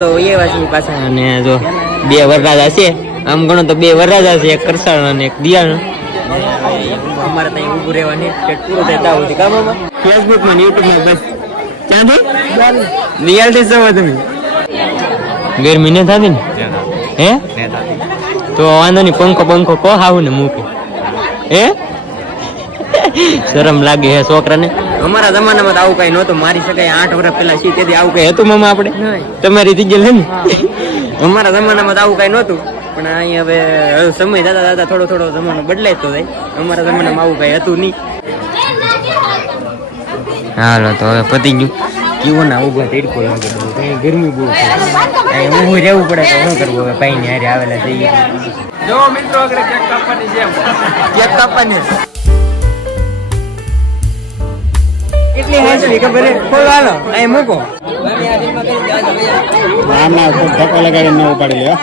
તો એ વાસી પાછા અને જો બે વરરાજા છે, આમ ગણો તો બે વરરાજા છે, એક કરસાણ અને એક દિયાણ. અમારે ત્યાં ઊભું રહેવાની પૂરું થાય ત્યાં સુધી કામ ફેસબુકમાં યુટ્યુબમાં બસ ક્યાંથી રિયાલિટી શો તમે ગરમી ન થતી ને હે તો વાંધો નહીં, પંખો કો હાવું ને મૂકે હે શરમ લાગે હે છોકરાને. અમારા જમાનામાં તો આવું કઈ નહોતું, મારી શકાય 8 વર્ષ પહેલા સી તેથી આવું કઈ હતું મામા આપણે તમારી થઈ ગયેલ ને. અમારા જમાનામાં તો આવું કઈ નહોતું, પણ અહીં હવે સમય દાદા થોડો જમાનો બદલાય તો જાય. અમારા જમાનામાં આવું કઈ હતું નહીં. હાલો તો હવે પતી ગયું. કેવો ના ઉભા તેડકો લાગે, ગરમી બહુ છે, ઊભું રહેવું પડે તો શું કરવું હવે, ભાઈ ને હારે આવેલા જઈએ. જો મિત્રો આગળ કેક કાપવાની છે, કેક કાપવાની કેટલી હાજરી ખબર હે? ખોલો હાલો અહીં મૂકો. ના ધક્કો લગાડીને ઉપાડી લે.